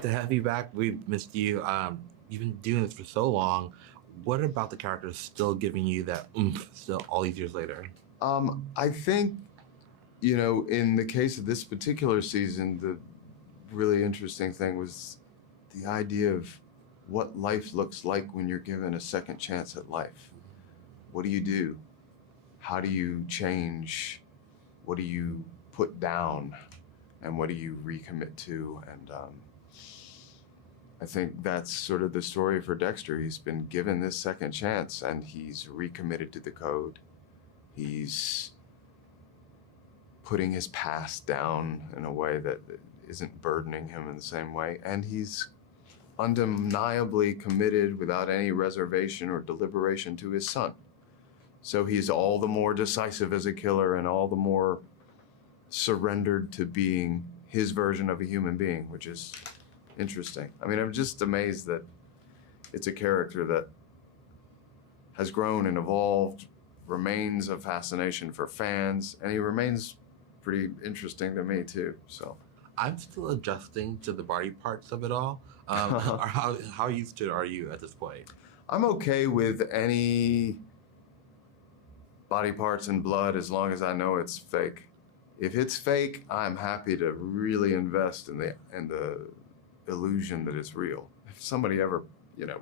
great to have you back. We've missed you. You've been doing this for so long. What about the character is still giving you that oomph still all these years later? I think, in the case of this particular season, the really interesting thing was the idea of what life looks like when you're given a second chance at life. What do you do? How do you change? What do you put down? And what do you recommit to? And I think that's sort of the story for Dexter. He's been given this second chance and he's recommitted to the code. He's putting his past down in a way that isn't burdening him in the same way. And he's undeniably committed without any reservation or deliberation to his son. So he's all the more decisive as a killer and all the more surrendered to being his version of a human being, which is interesting. I mean, I'm just amazed that it's a character that has grown and evolved, remains a fascination for fans, and he remains pretty interesting to me too, so. I'm still adjusting to the body parts of it all. How used to it are you at this point? I'm okay with any body parts and blood as long as I know it's fake. If it's fake, I'm happy to really invest in the illusion that it's real. If somebody ever,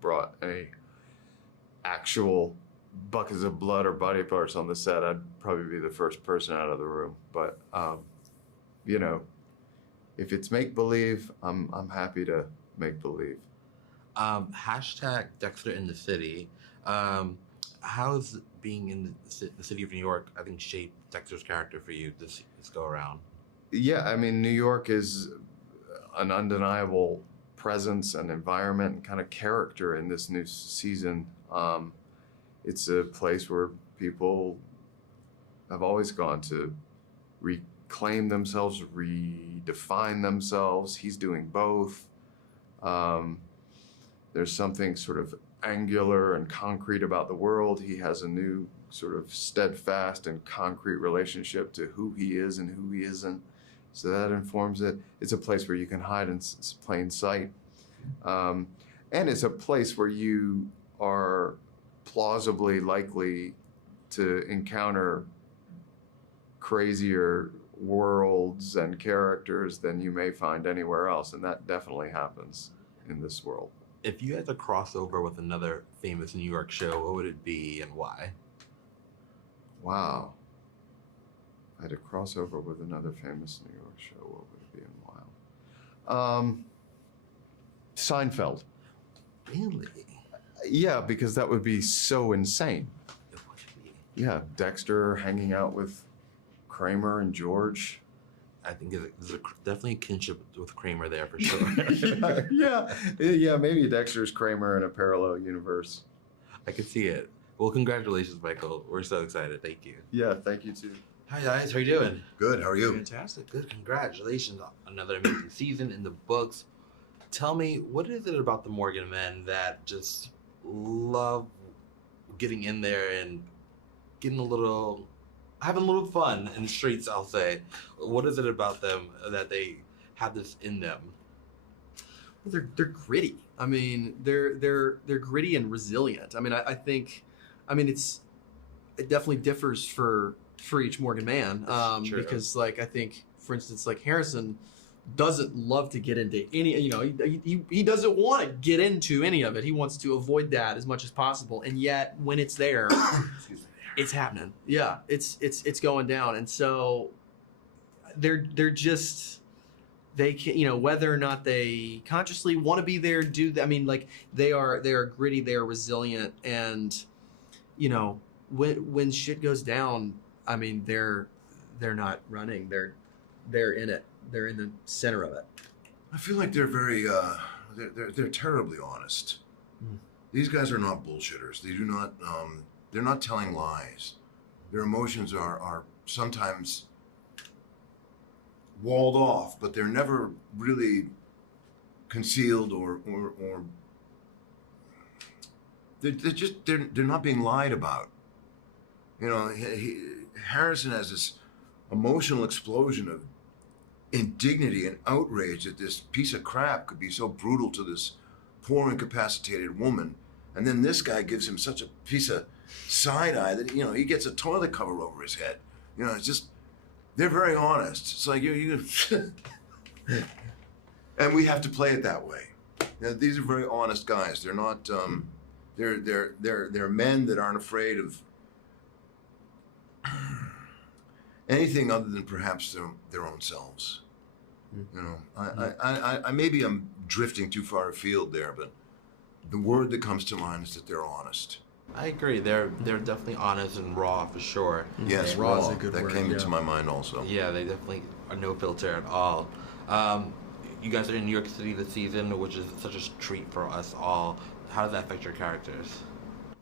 brought any actual buckets of blood or body parts on the set, I'd probably be the first person out of the room. But if it's make-believe, I'm happy to make believe. Hashtag Dexter in the city. How's being in the city of New York, I think, shaped Dexter's character for you this go around? Yeah, I mean, New York is an undeniable presence and environment and kind of character in this new season. It's a place where people have always gone to reclaim themselves, redefine themselves. He's doing both. There's something sort of angular and concrete about the world. He has a new sort of steadfast and concrete relationship to who he is and who he isn't. So that informs it. It's a place where you can hide in plain sight. And it's a place where you are plausibly likely to encounter crazier worlds and characters than you may find anywhere else. And that definitely happens in this world. If you had to cross over with another famous New York show, what would it be and why? Wow. I had to cross over with another famous New York show, what would it be and why? Seinfeld. Really? Yeah, because that would be so insane. It would be. Yeah, Dexter hanging out with Kramer and George. I think there's definitely a kinship with Kramer there for sure. yeah, maybe Dexter's Kramer in a parallel universe. I could see it. Well, congratulations, Michael. We're so excited. Thank you. Yeah, thank you too. Hi guys, how you doing? Good, how are you? Fantastic. Good. Congratulations on another amazing season in the books. Tell me, what is it about the Morgan men that just love getting in there and having a little fun in the streets, I'll say. What is it about them that they have this in them? Well, they're gritty. I mean, they're gritty and resilient. I mean, I think it definitely differs for each Morgan man. Because I think, for instance, like Harrison doesn't love to get into any, he doesn't want to get into any of it. He wants to avoid that as much as possible. And yet when it's there, it's happening. Yeah, it's going down. And so they're just, they can, whether or not they consciously want to be there, they are gritty, they are resilient, and when shit goes down, I mean, they're not running, they're in it. They're in the center of it. I feel like they're very they're terribly honest. These guys are not bullshitters. They do not they're not telling lies. Their emotions are sometimes walled off, but they're never really concealed or they're not being lied about. Harrison has this emotional explosion of indignity and outrage that this piece of crap could be so brutal to this poor incapacitated woman. And then this guy gives him such a piece of side eye that, he gets a toilet cover over his head. It's just, they're very honest. It's like you and we have to play it that way. These are very honest guys. They're not, they're men that aren't afraid of anything other than perhaps their own selves. Maybe I'm drifting too far afield there, but the word that comes to mind is that they're honest. I agree. They're definitely honest and raw for sure. Yes, raw raw. is a good that word, came yeah. into my mind also. Yeah, they definitely are no filter at all. You guys are in New York City this season, which is such a treat for us all. How does that affect your characters? I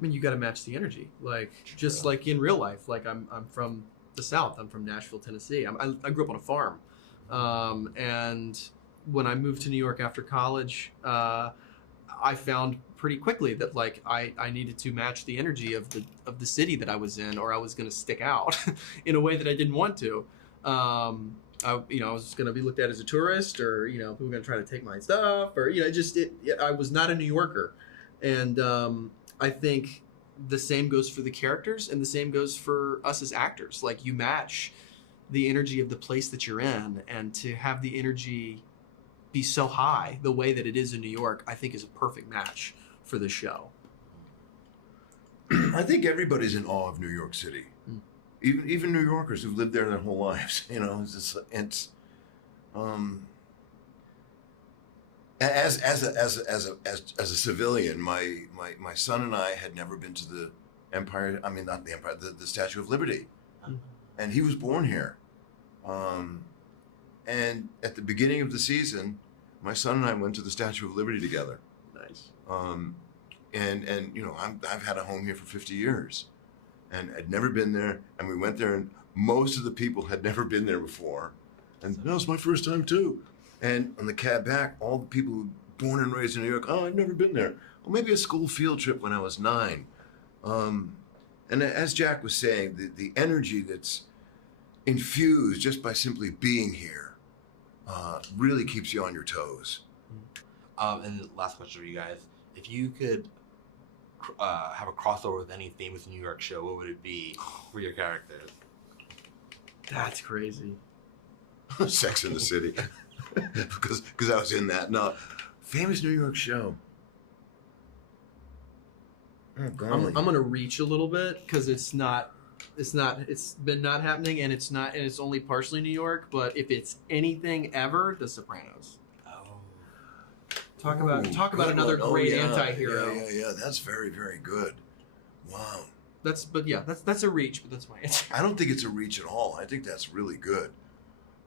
mean, you got to match the energy, like just like in real life. Like I'm from the South. I'm from Nashville, Tennessee. I grew up on a farm, and when I moved to New York after college, I found pretty quickly that like I needed to match the energy of the city that I was in, or I was going to stick out in a way that I didn't want to. I was going to be looked at as a tourist, or people were going to try to take my stuff, or I was not a New Yorker, and I think the same goes for the characters, and the same goes for us as actors. Like, you match the energy of the place that you're in, and to have the energy be so high the way that it is in New York, I think is a perfect match for the show. I think everybody's in awe of New York City. Even New Yorkers who've lived there their whole lives, as a civilian, my son and I had never been to the Empire. I mean, not the Empire, the Statue of Liberty, and he was born here. And at the beginning of the season, my son and I went to the Statue of Liberty together. Nice. I've had a home here for 50 years. And I'd never been there, and we went there, and most of the people had never been there before. And that was my first time too. And on the cab back, all the people who were born and raised in New York, I've never been there. Well, maybe a school field trip when I was 9. And as Jack was saying, the energy that's infused just by simply being here really keeps you on your toes. And last question for you guys: if you could have a crossover with any famous New York show, what would it be for your characters? That's crazy. Sex in the City, because I was in that. No, famous New York show. Oh, I'm gonna reach a little bit because it's been not happening, and it's only partially New York. But if it's anything ever, The Sopranos. Talk about another great anti-hero. Yeah, that's very, very good. Wow. That's a reach, but that's my answer. I don't think it's a reach at all. I think that's really good.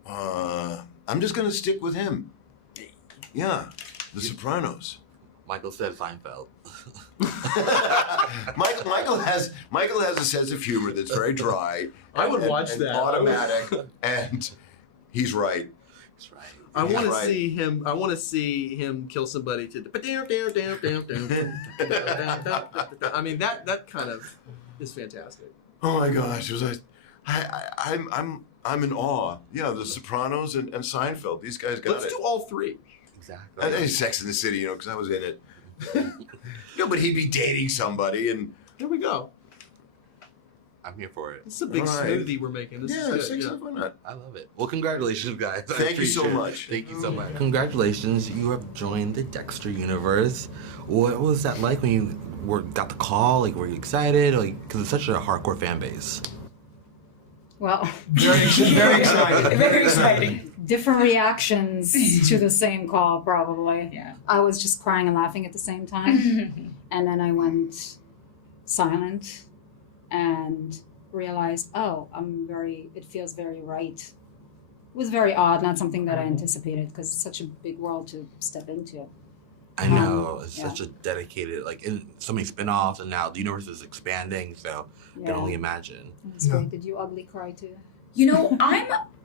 I'm just gonna stick with him. Yeah, The Sopranos. Michael said Seinfeld. Michael has a sense of humor that's very dry. I would watch and that. automatic, and he's right. That's right. I want to see him. I want to see him kill somebody to. I mean, that kind of is fantastic. Oh my gosh! I'm in awe. Yeah, The Sopranos and Seinfeld. These guys got Let's it. do all three. Exactly. And Sex in the City, because I was in it. But he'd be dating somebody, and There we go. I'm here for it. This is a big All right. smoothie we're making. This is good. why not? I love it. Well, congratulations, guys. I Thank you so appreciate it. much. Thank you so much. Congratulations. You have joined the Dexter universe. What was that like when you got the call? Like, were you excited? Like, because it's such a hardcore fan base. Well, Very excited. very exciting. Different reactions to the same call, probably. Yeah. I was just crying and laughing at the same time. And then I went silent and realized, it feels very right. It was very odd, not something that I anticipated, because it's such a big world to step into. I know. It's yeah. such a dedicated, in so many spin-offs, and now the universe is expanding, so I can only imagine. So did you ugly cry too?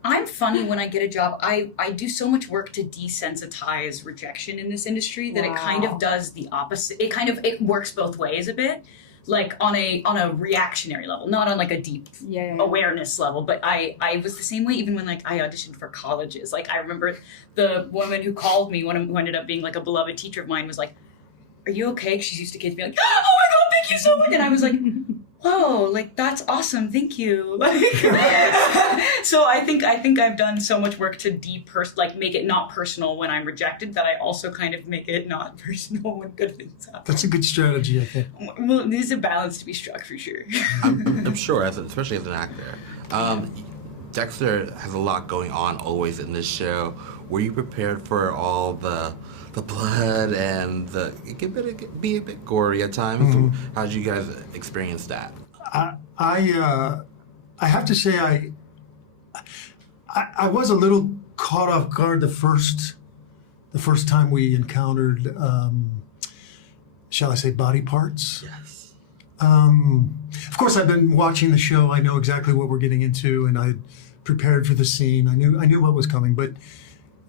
I'm funny when I get a job. I do so much work to desensitize rejection in this industry that it kind Wow. of does the opposite. It works both ways a bit. like on a reactionary level, not on like a deep Yeah. awareness level. But I was the same way even when like I auditioned for colleges. Like I remember the woman who called me, who ended up being like a beloved teacher of mine, was like, "Are you okay?" 'Cause she's used to kids being like, "Oh my God, thank you so much," and I was like, whoa, like that's awesome, thank you. Like, so I think I've done so much work to like make it not personal when I'm rejected, that I also kind of make it not personal when good things happen. That's a good strategy, I think. Well, there's a balance to be struck for sure. I'm sure, especially as an actor. Dexter has a lot going on always in this show. Were you prepared for all the blood and it can be a bit gory at times? Mhm. How did you guys experience that? I have to say I was a little caught off guard the first time we encountered, shall I say, body parts. Yes. Of course, I've been watching the show. I know exactly what we're getting into, and I prepared for the scene. I knew what was coming, but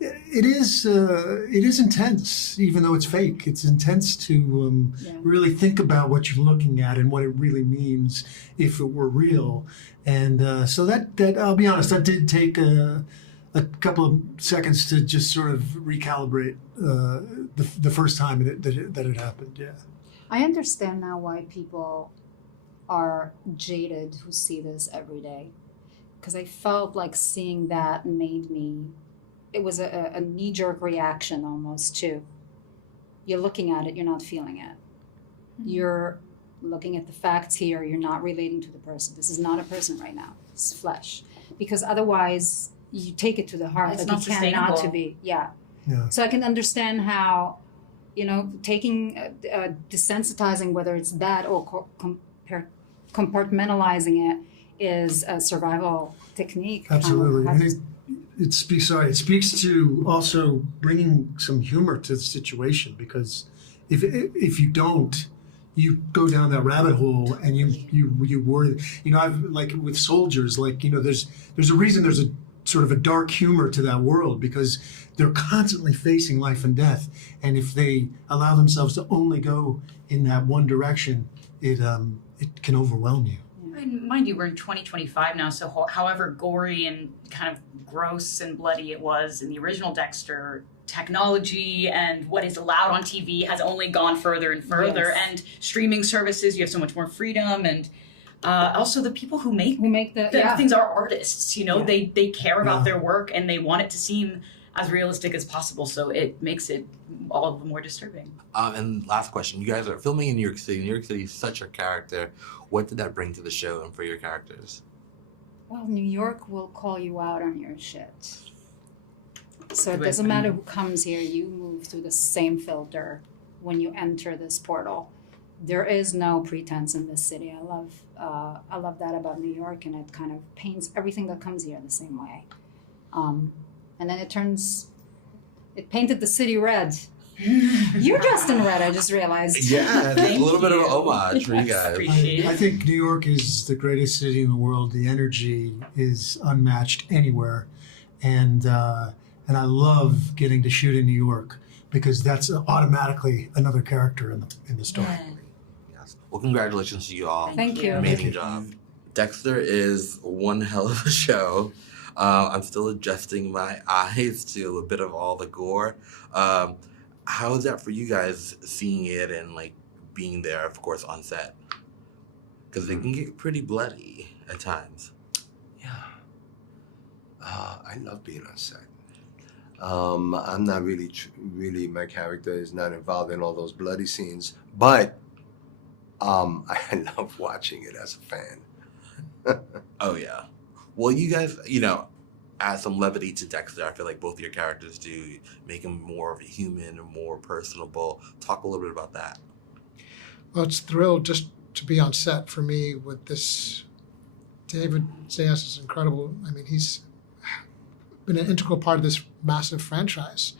it is intense, even though it's fake. It's intense to really think about what you're looking at and what it really means if it were real. And so that I'll be honest, that did take a couple of seconds to just sort of recalibrate the first time that it happened. Yeah. I understand now why people are jaded who see this every day, because I felt like seeing that made me. It was a knee-jerk reaction almost too. You're looking at it, you're not feeling it. Mm-hmm. You're looking at the facts here, you're not relating to the person. This is not a person right now, it's flesh. Because otherwise, you take it to the heart. It's like not you cannot to sustainable. be. Yeah. So I can understand how, taking, desensitizing, whether it's that or compartmentalizing it is a survival technique. Absolutely. It speaks to also bringing some humor to the situation, because if you don't, you go down that rabbit hole and you worry. I've like with soldiers, there's a reason there's a sort of a dark humor to that world, because they're constantly facing life and death, and if they allow themselves to only go in that one direction, it can overwhelm you. And mind you, we're in 2025 now, so however gory and kind of gross and bloody it was in the original Dexter, technology and what is allowed on TV has only gone further and further. Yes. And streaming services, you have so much more freedom. And also the people who make the things are artists. They care about their work and they want it to seem as realistic as possible. So it makes it all the more disturbing. And last question, you guys are filming in New York City. New York City is such a character. What did that bring to the show and for your characters? Well, New York will call you out on your shit. So it Right. doesn't matter who comes here, you move through the same filter when you enter this portal. There is no pretense in this city. I love that about New York, and it kind of paints everything that comes here the same way. And then it painted the city red. You're dressed in red, I just realized. Yeah, a little bit of an homage for you guys. Appreciate I think New York is the greatest city in the world. The energy is unmatched anywhere, and I love getting to shoot in New York, because that's automatically another character in the story. Yeah. Yes. Well, congratulations to you all. Thank you. Amazing job. Dexter is one hell of a show. I'm still adjusting my eyes to a bit of all the gore. How is that for you guys, seeing it and being there, of course, on set? Because it can get pretty bloody at times. Yeah. I love being on set. I'm not really, my character is not involved in all those bloody scenes, but I love watching it as a fan. Oh, yeah. Well, you guys, add some levity to Dexter. I feel like both of your characters do, make him more of a human, more personable. Talk a little bit about that. Well, it's thrilled just to be on set for me with this. David Zayas is incredible. I mean, he's been an integral part of this massive franchise.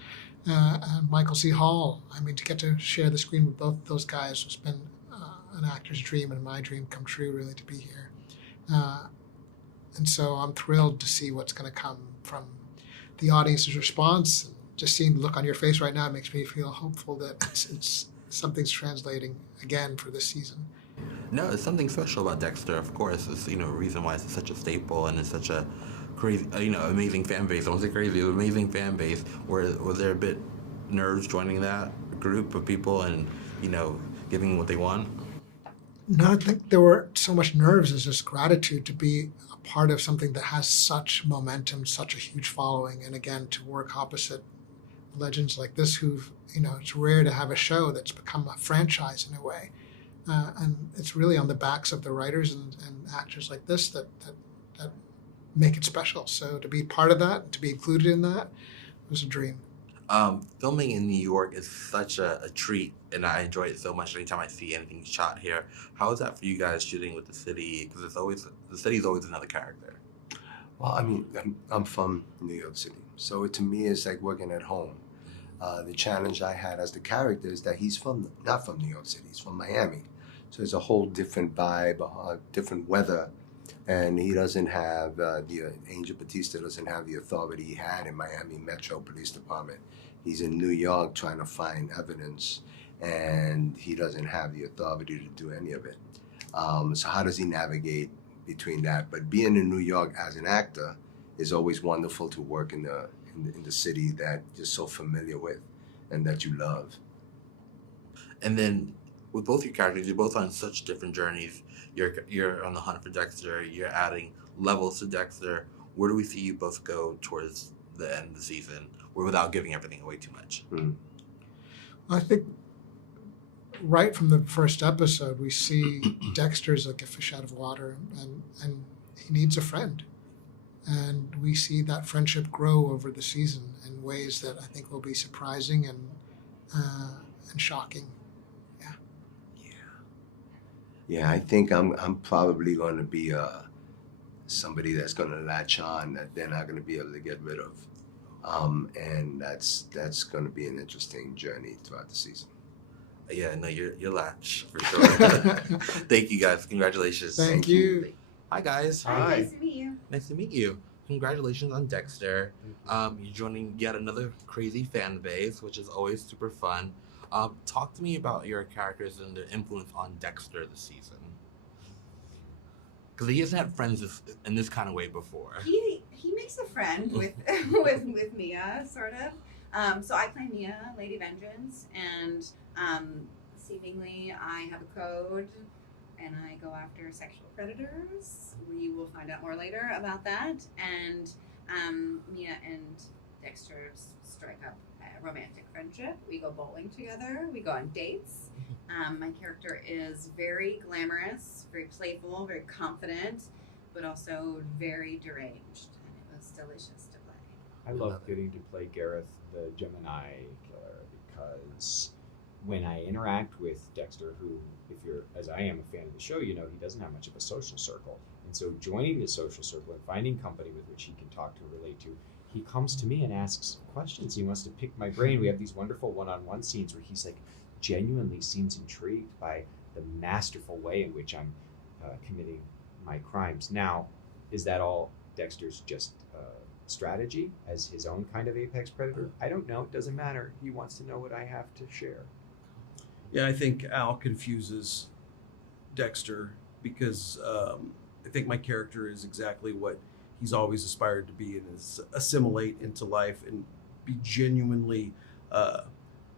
And Michael C. Hall, to get to share the screen with both those guys has been an actor's dream and my dream come true, really, to be here. And so I'm thrilled to see what's going to come from the audience's response. Just seeing the look on your face right now makes me feel hopeful that it's something's translating again for this season. No, it's something special about Dexter. Of course, it's a reason why it's such a staple and it's such a crazy, amazing fan base. I won't say crazy, but amazing fan base. Was there a bit nerves joining that group of people and giving what they want? No, I think there were so much nerves as just gratitude to be a part of something that has such momentum, such a huge following, and again to work opposite legends like this who've it's rare to have a show that's become a franchise in a way, and it's really on the backs of the writers and actors like this that make it special. So to be part of that, to be included in that, was a dream. Filming in New York is such a treat, and I enjoy it so much anytime I see anything shot here. How is that for you guys shooting with the city? Because the city's always another character. Well, I mean, I'm from New York City, so to me it's like working at home. The challenge I had as the character is that he's not from New York City, he's from Miami. So it's a whole different vibe, different weather, and he doesn't have Angel Batista doesn't have the authority he had in Miami Metro Police Department. He's in New York trying to find evidence, and he doesn't have the authority to do any of it. So how does he navigate between that? But being in New York as an actor is always wonderful to work in the city that you're so familiar with and that you love. And then with both your characters, you're both on such different journeys. You're on the hunt for Dexter. You're adding levels to Dexter. Where do we see you both go towards the end of the season, without giving everything away too much? I think right from the first episode, we see Dexter's like a fish out of water, and he needs a friend. And we see that friendship grow over the season in ways that I think will be surprising and shocking. Yeah, I think I'm probably going to be somebody that's going to latch on that they're not going to be able to get rid of, and that's going to be an interesting journey throughout the season. Yeah, no, your latch for sure. Thank you guys. Congratulations. Thank you. Hi guys. Hi. Nice to meet you. Nice to meet you. Congratulations on Dexter. You're joining yet another crazy fan base, which is always super fun. Talk to me about your characters and their influence on Dexter this season. Because he hasn't had friends in this kind of way before. He makes a friend with with Mia, sort of. So I play Mia, Lady Vengeance, and seemingly I have a code, and I go after sexual predators. We will find out more later about that. And Mia and Dexter strike up a romantic friendship. We go bowling together. We go on dates. My character is very glamorous, very playful, very confident, but also very deranged. And it was delicious to play. I love getting to play Gareth, the Gemini killer, because when I interact with Dexter, who, if you're, as I am, a fan of the show, he doesn't have much of a social circle. And so joining the social circle and finding company with which he can talk to, relate to, he comes to me and asks questions. He wants to pick my brain. We have these wonderful one-on-one scenes where he's like genuinely seems intrigued by the masterful way in which I'm committing my crimes. Now, is that all Dexter's just strategy as his own kind of apex predator? I don't know. It doesn't matter. He wants to know what I have to share. Yeah, I think Al confuses Dexter because I think my character is exactly what he's always aspired to be, and is assimilate into life and be genuinely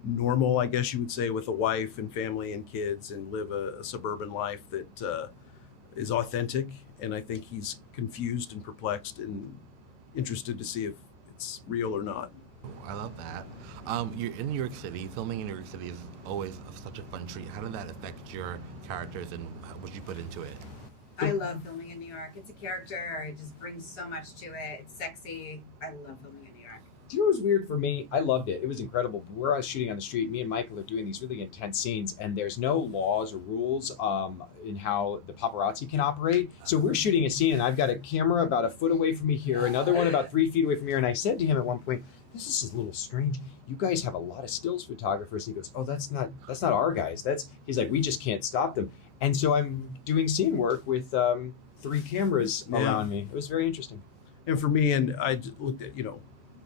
normal, I guess you would say, with a wife and family and kids, and live a suburban life that is authentic. And I think he's confused and perplexed and interested to see if it's real or not. I love that. You're in New York City. Filming in New York City is always such a fun treat. How did that affect your characters and what you put into it? I love filming in New York. It's a character. It just brings so much to it. It's sexy. I love filming in New York. Do you know what was weird for me? I loved it. It was incredible. We're out shooting on the street. Me and Michael are doing these really intense scenes, and there's no laws or rules in how the paparazzi can operate. So we're shooting a scene, and I've got a camera about a foot away from me here, another one about 3 feet away from here, and I said to him at one point, "This is a little strange. You guys have a lot of stills photographers." And he goes, "Oh, that's not our guys. He's like, we just can't stop them." And so I'm doing scene work with 3 cameras around me. It was very interesting. And for me, and I just looked at,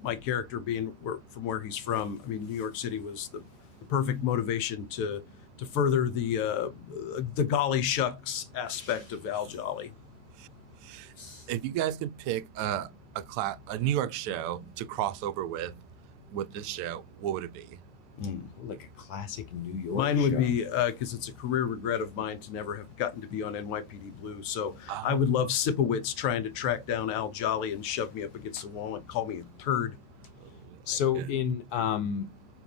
my character being from where he's from. I mean, New York City was the perfect motivation to to further the golly shucks aspect of Al Jolly. If you guys could pick a New York show to cross over with this show, what would it be? Like a classic New York. Mine would show. be because it's a career regret of mine to never have gotten to be on NYPD Blue. So I would love Sipowicz trying to track down Al Jolly and shove me up against the wall and call me a turd. So in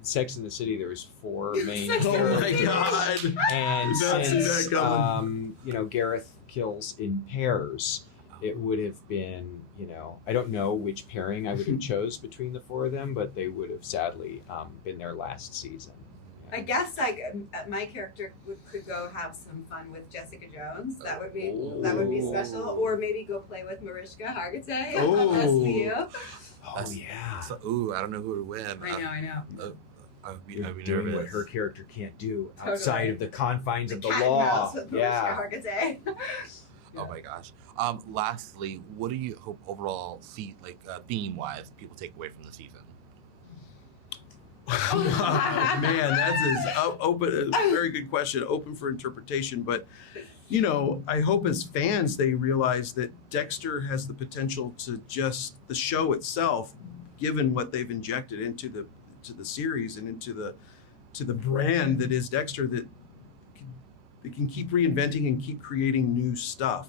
Sex and the City, there was 4 main Oh my characters. God! And Did not see since that coming. Gareth kills in pairs, it would have been, I don't know which pairing I would have chose between the 4 of them, but they would have sadly been their last season. I guess my character could go have some fun with Jessica Jones. That would be special. Or maybe go play with Mariska Hargitay on SVU. Oh yeah. So, I don't know who would win. I know. I'd be Doing what nervous. her character can't do Totally. outside of the confines of the cat and law. mouse with Yeah. Mariska Hargitay. Oh my gosh. Lastly, what do you hope overall theme-wise people take away from the season? Man, that's open. A very good question. Open for interpretation, but I hope as fans they realize that Dexter has the potential to just the show itself, given what they've injected into the series and into the brand that is Dexter, that they can keep reinventing and keep creating new stuff.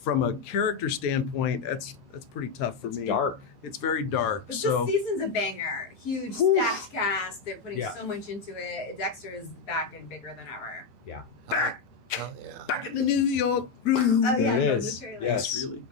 From a character standpoint, that's pretty tough for me. It's dark. It's very dark. But So this season's a banger. Huge stacked cast. They're putting Yeah. so much into it. Dexter is back and bigger than ever. Yeah. Hell yeah. back in the New York groove. Oh yeah, It no, is. the trailer. Yes. Really.